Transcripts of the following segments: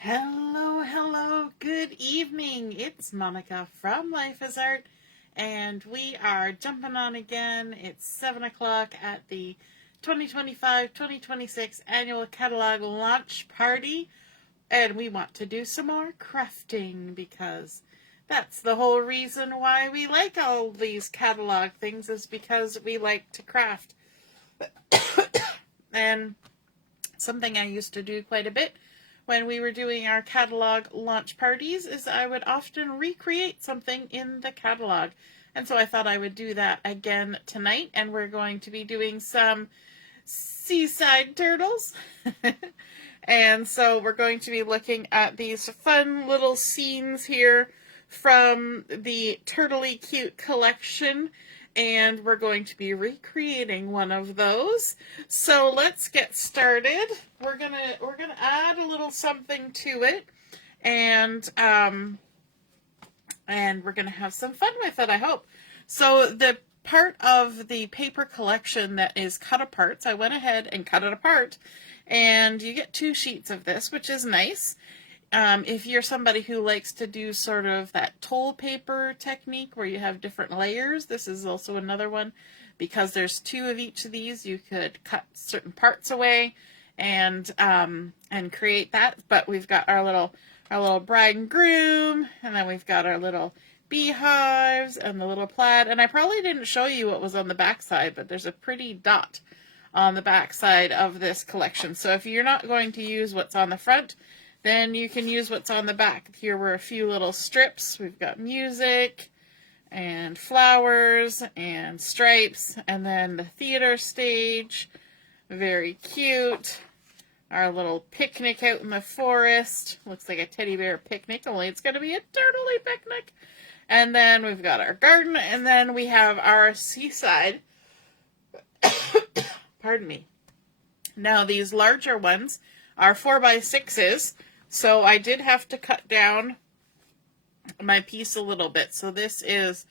Hello, hello, good evening. It's Monica from Life is Art, and we are jumping on again. It's 7 o'clock at the 2025-2026 annual catalog launch party, and we want to do some more crafting because that's the whole reason why we like all these catalog things, is because we like to craft. And something I used to do quite a bit when we were doing our catalog launch parties is I would often recreate something in the catalog. And so I thought I would do that again tonight, and we're going to be doing some Seaside turtles. And so we're going to be looking at these fun little scenes here from the Turtley Cute collection, and we're going to be recreating one of those. So let's get started. We're gonna add a little something to it, and we're gonna have some fun with it, I hope. So the part of the paper collection that is cut apart, so I went ahead and cut it apart, and you get 2 sheets of this, which is nice. If you're somebody who likes to do sort of that toll paper technique where you have different layers, this is also another one. Because there's 2 of each of these, you could cut certain parts away and create that. But we've got our little bride and groom, and then we've got our little beehives and the little plaid. And I probably didn't show you what was on the back side, but there's a pretty dot on the back side of this collection. So if you're not going to use what's on the front, then you can use what's on the back. Here were a few little strips. We've got music and flowers and stripes, and then the theater stage. Very cute. Our little picnic out in the forest. Looks like a teddy bear picnic, only it's going to be a turtley picnic. And then we've got our garden, and then we have our seaside. Pardon me. Now these larger ones are 4x6s. So I did have to cut down my piece a little bit. So this is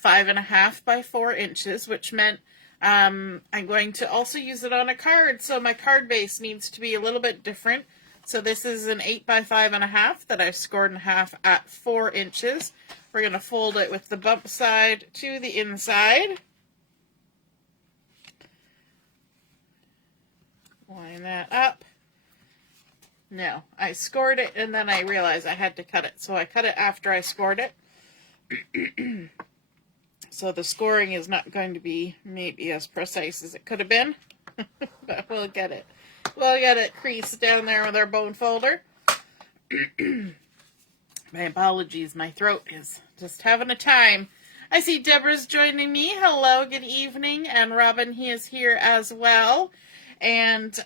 5.5 by 4 inches, which meant I'm going to also use it on a card. So my card base needs to be a little bit different. So this is an 8 by 5.5 that I scored in half at 4 inches. We're going to fold it with the bump side to the inside. Line that up. No, I scored it, and then I realized I had to cut it. So I cut it after I scored it. So the scoring is not going to be maybe as precise as it could have been. But we'll get it. We'll get it creased down there with our bone folder. My apologies, my throat is just having a time. I see Deborah's joining me. Hello, good evening. And Robin, he is here as well. And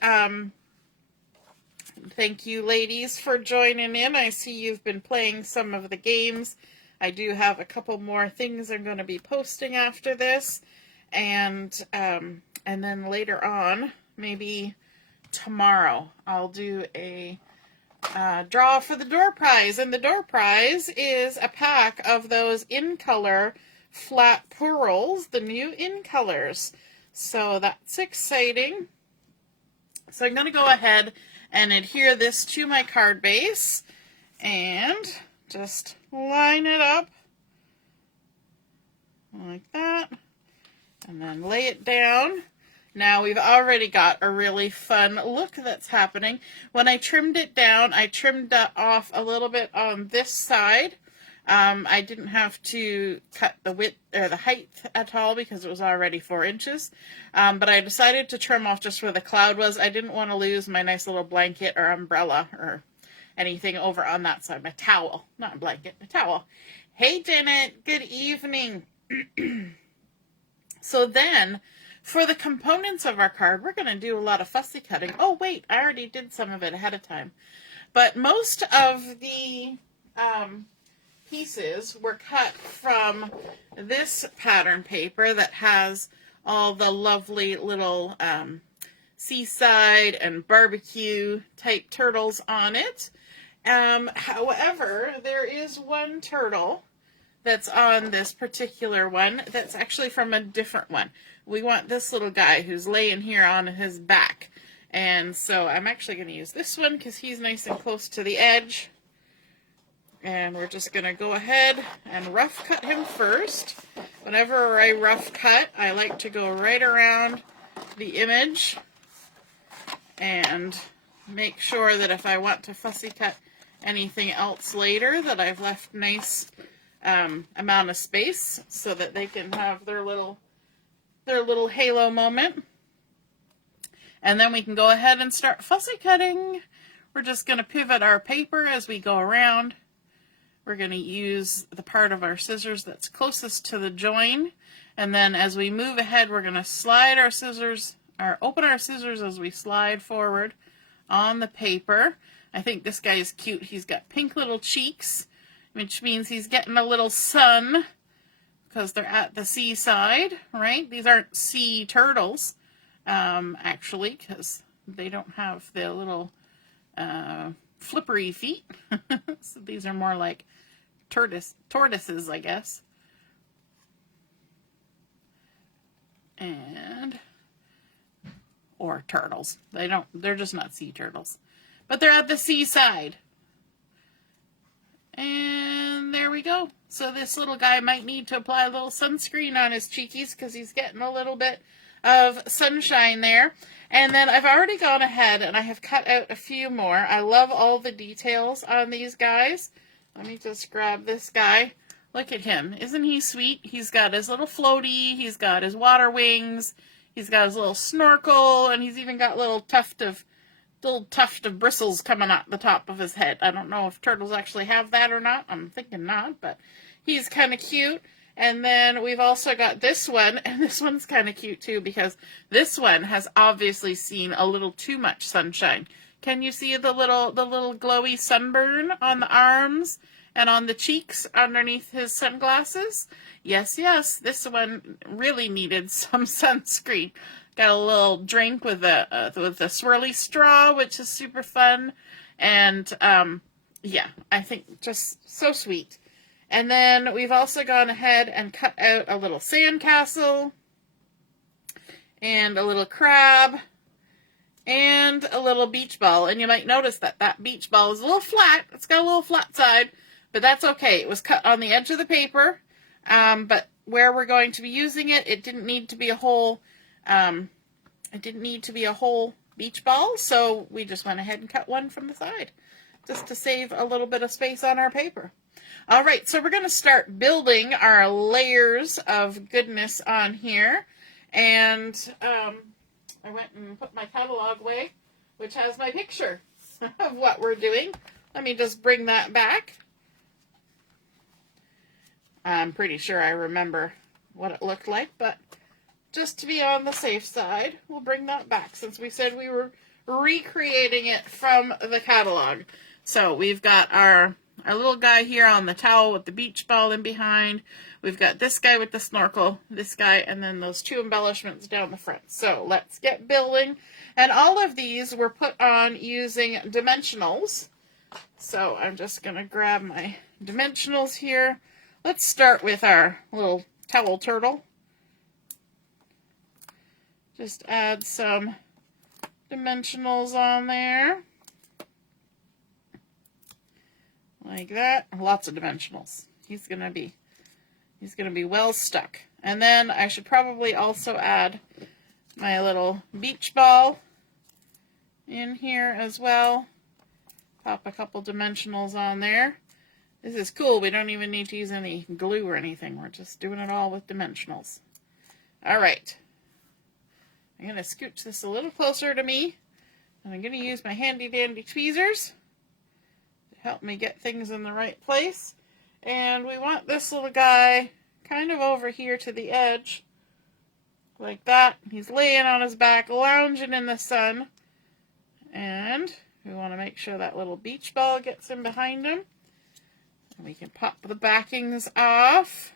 thank you, ladies, for joining in. I see you've been playing some of the games. I do have a couple more things I'm going to be posting after this. And then later on, maybe tomorrow, I'll do a draw for the door prize. And the door prize is a pack of those in color flat pearls, the new in colors. So that's exciting. So I'm going to go ahead and adhere this to my card base and just line it up like that, and then lay it down. Now we've already got a really fun look that's happening. When I trimmed it down, I trimmed that off a little bit on this side. I didn't have to cut the width or the height at all because it was already 4 inches. But I decided to trim off just where the cloud was. I didn't want to lose my nice little blanket or umbrella or anything over on that side. My towel, not a blanket, a towel. Hey, Janet, good evening. So then, for the components of our card, we're going to do a lot of fussy cutting. Oh, wait, I already did some of it ahead of time. But most of the pieces were cut from this pattern paper that has all the lovely little seaside and barbecue type turtles on it. However, there is one turtle that's on this particular one that's actually from a different one. We want this little guy who's laying here on his back. And so I'm actually going to use this one because he's nice and close to the edge. And we're just going to go ahead and rough cut him first. Whenever I rough cut, I like to go right around the image and make sure that if I want to fussy cut anything else later, that I've left nice amount of space so that they can have their little halo moment. And then we can go ahead and start fussy cutting. We're just going to pivot our paper as we go around. We're going to use the part of our scissors that's closest to the join. And then as we move ahead, we're going to slide our scissors, or open our scissors as we slide forward on the paper. I think this guy is cute. He's got pink little cheeks, which means he's getting a little sun because they're at the seaside, right? These aren't sea turtles, actually, because they don't have the little flippery feet. So these are more like tortoises, I guess. Or turtles. They're just not sea turtles. But they're at the seaside. And there we go. So this little guy might need to apply a little sunscreen on his cheekies because he's getting a little bit of sunshine there. And then I've already gone ahead and I have cut out a few more. I love all the details on these guys. Let me just grab this guy. Look at him. Isn't he sweet? He's got his little floaty. He's got his water wings. He's got his little snorkel. And he's even got a little tuft of bristles coming out the top of his head. I don't know if turtles actually have that or not. I'm thinking not, but he's kind of cute. And then we've also got this one, and this one's kind of cute too because this one has obviously seen a little too much sunshine. Can you see the little glowy sunburn on the arms and on the cheeks underneath his sunglasses? Yes, yes, this one really needed some sunscreen. Got a little drink with a swirly straw, which is super fun. And yeah, I think just so sweet. And then we've also gone ahead and cut out a little sandcastle and a little crab and a little beach ball. And you might notice that that beach ball is a little flat. It's got a little flat side, but that's okay. It was cut on the edge of the paper, but where we're going to be using it, it didn't need to be a whole beach ball, so we just went ahead and cut one from the side just to save a little bit of space on our paper. All right, so we're going to start building our layers of goodness on here. And I went and put my catalog away, which has my picture of what we're doing. Let me just bring that back. I'm pretty sure I remember what it looked like, but just to be on the safe side, we'll bring that back since we said we were recreating it from the catalog. So we've got our little guy here on the towel with the beach ball in behind. We've got this guy with the snorkel, this guy, and then those two embellishments down the front. So let's get building. And all of these were put on using dimensionals. So I'm just going to grab my dimensionals here. Let's start with our little towel turtle. Just add some dimensionals on there. Like that. Lots of dimensionals. He's gonna be well stuck. And then I should probably also add my little beach ball in here as well. Pop a couple dimensionals on there. This is cool. We don't even need to use any glue or anything. We're just doing it all with dimensionals. All right. I'm going to scooch this a little closer to me. And I'm going to use my handy dandy tweezers to help me get things in the right place. And we want this little guy kind of over here to the edge. Like that. He's laying on his back, lounging in the sun. And we want to make sure that little beach ball gets in behind him. And we can pop the backings off.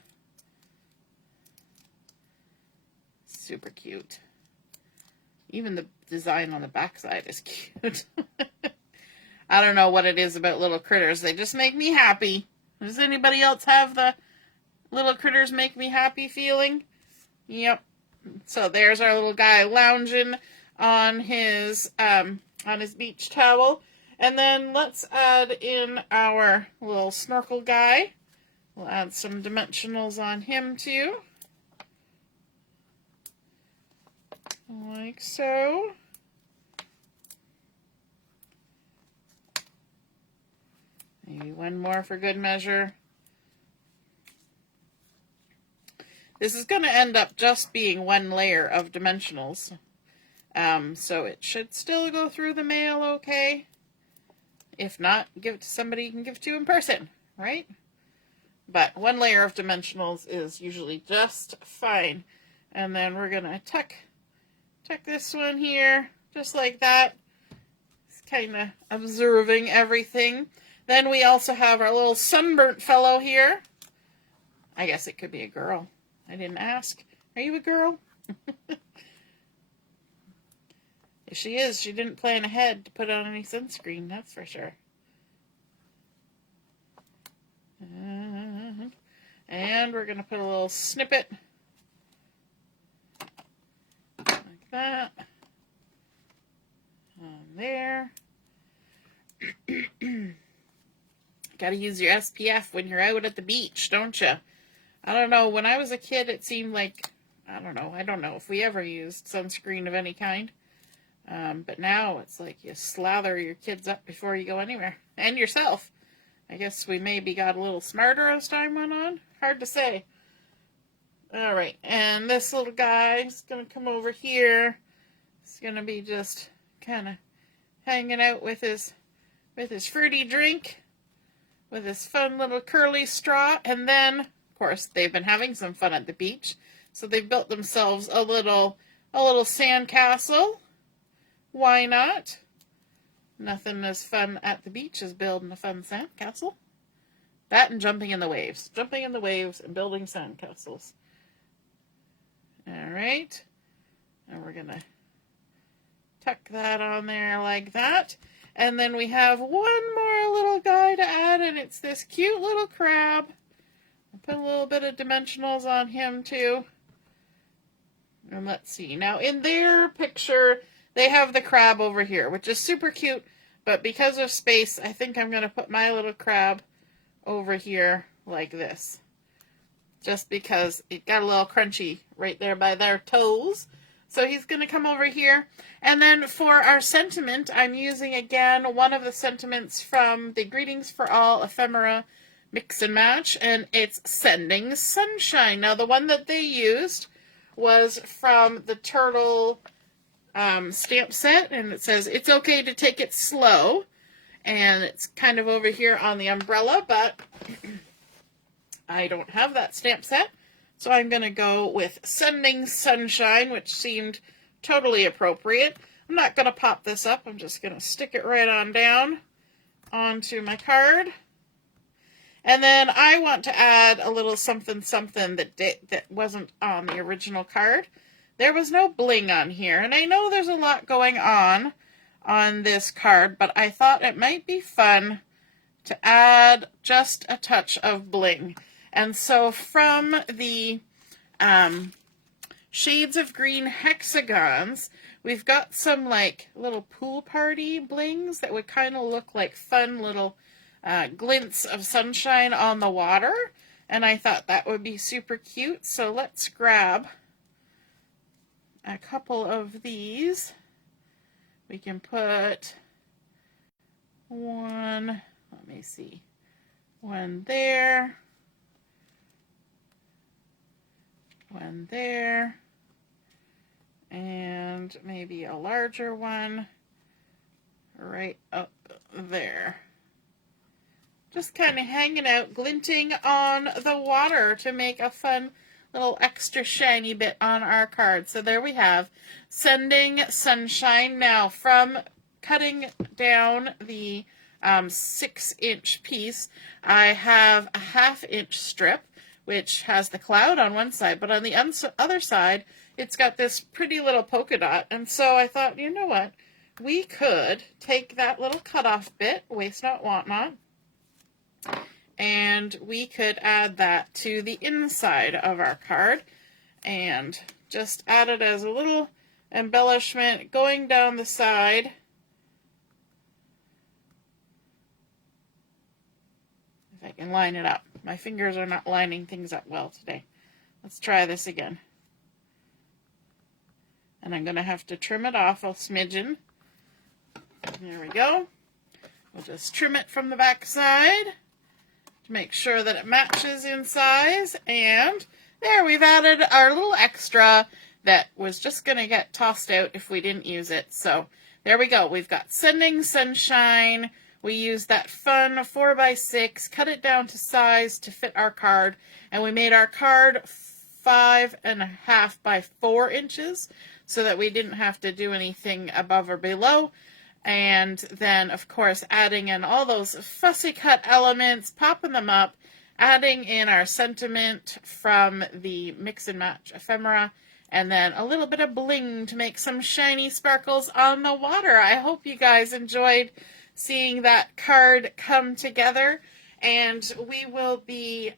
Super cute. Even the design on the backside is cute. I don't know what it is about little critters. They just make me happy. Does anybody else have the little critters make me happy feeling? Yep. So there's our little guy lounging on his beach towel. And then let's add in our little snorkel guy. We'll add some dimensionals on him too. Like so. Maybe one more for good measure. This is going to end up just being one layer of dimensionals. So it should still go through the mail okay. If not, give it to somebody you can give it to in person, right? But one layer of dimensionals is usually just fine. And then we're going to tuck this one here, just like that. It's kind of observing everything. Then we also have our little sunburnt fellow here. I guess it could be a girl. I didn't ask. Are you a girl? If she is, she didn't plan ahead to put on any sunscreen, that's for sure. And we're going to put a little snippet like that on there. Got to use your SPF when you're out at the beach, don't you? I don't know. When I was a kid, it seemed like, I don't know if we ever used sunscreen of any kind. But now it's like you slather your kids up before you go anywhere. And yourself. I guess we maybe got a little smarter as time went on. Hard to say. Alright, and this little guy is going to come over here. He's going to be just kind of hanging out with his fruity drink. With his fun little curly straw. And then, of course, they've been having some fun at the beach. So they've built themselves a little sand castle. Why not? Nothing as fun at the beach as building a fun sand castle. That and jumping in the waves. Jumping in the waves and building sand castles. Alright. And we're going to tuck that on there like that. And then we have one more little guy to add, and it's this cute little crab. I'll put a little bit of dimensionals on him too. And let's see. Now in their picture, they have the crab over here, which is super cute. But because of space, I think I'm going to put my little crab over here like this. Just because it got a little crunchy right there by their toes. So he's going to come over here. And then for our sentiment, I'm using again one of the sentiments from the Greetings for All Ephemera Mix and Match. And it's Sending Sunshine. Now the one that they used was from the Turtle stamp set. And it says, it's okay to take it slow. And it's kind of over here on the umbrella. But I don't have that stamp set. So I'm going to go with Sending Sunshine, which seemed totally appropriate. I'm not going to pop this up. I'm just going to stick it right on down onto my card. And then I want to add a little something that wasn't on the original card. There was no bling on here. And I know there's a lot going on this card, but I thought it might be fun to add just a touch of bling. And so from the Shades of Green Hexagons, we've got some like little pool party blings that would kind of look like fun little glints of sunshine on the water. And I thought that would be super cute. So let's grab a couple of these. We can put one, let me see, one there. One there, and maybe a larger one right up there. Just kind of hanging out, glinting on the water to make a fun little extra shiny bit on our card. So there we have Sending Sunshine. Now from cutting down the 6-inch piece, I have a 1/2-inch strip, which has the cloud on one side, but on the other side, it's got this pretty little polka dot. And so I thought, you know what? We could take that little cutoff bit, waste not, want not, and we could add that to the inside of our card and just add it as a little embellishment going down the side. If I can line it up. My fingers are not lining things up well today. Let's try this again. And I'm going to have to trim it off a smidgen. There we go. We'll just trim it from the back side to make sure that it matches in size. And there, we've added our little extra that was just going to get tossed out if we didn't use it. So there we go. We've got Sending Sunshine. We used that fun 4x6, cut it down to size to fit our card, and we made our card 5.5 by 4 inches so that we didn't have to do anything above or below. And then, of course, adding in all those fussy cut elements, popping them up, adding in our sentiment from the Mix and Match Ephemera, and then a little bit of bling to make some shiny sparkles on the water. I hope you guys enjoyed seeing that card come together, and we will be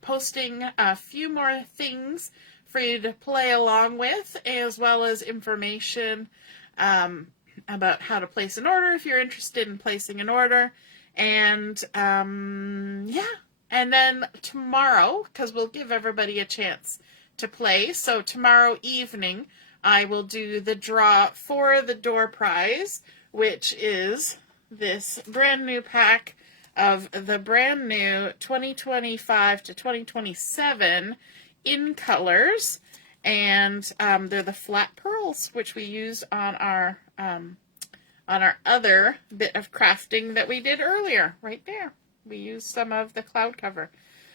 posting a few more things for you to play along with, as well as information about how to place an order if you're interested in placing an order. And yeah, and then tomorrow, because we'll give everybody a chance to play, so tomorrow evening I will do the draw for the door prize, which is this brand new pack of the brand new 2025 to 2027 in colors, and they're the flat pearls, which we use on our other bit of crafting that we did earlier. Right there, we used some of the cloud cover.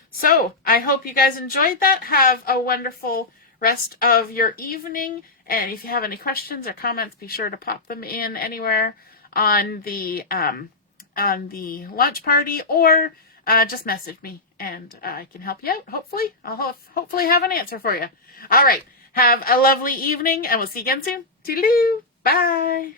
So I hope you guys enjoyed that. Have a wonderful rest of your evening, and if you have any questions or comments, be sure to pop them in anywhere on the launch party, or just message me and I can help you out. Hopefully, I'll hopefully have an answer for you. All right, have a lovely evening, and we'll see you again soon. Toodaloo, bye.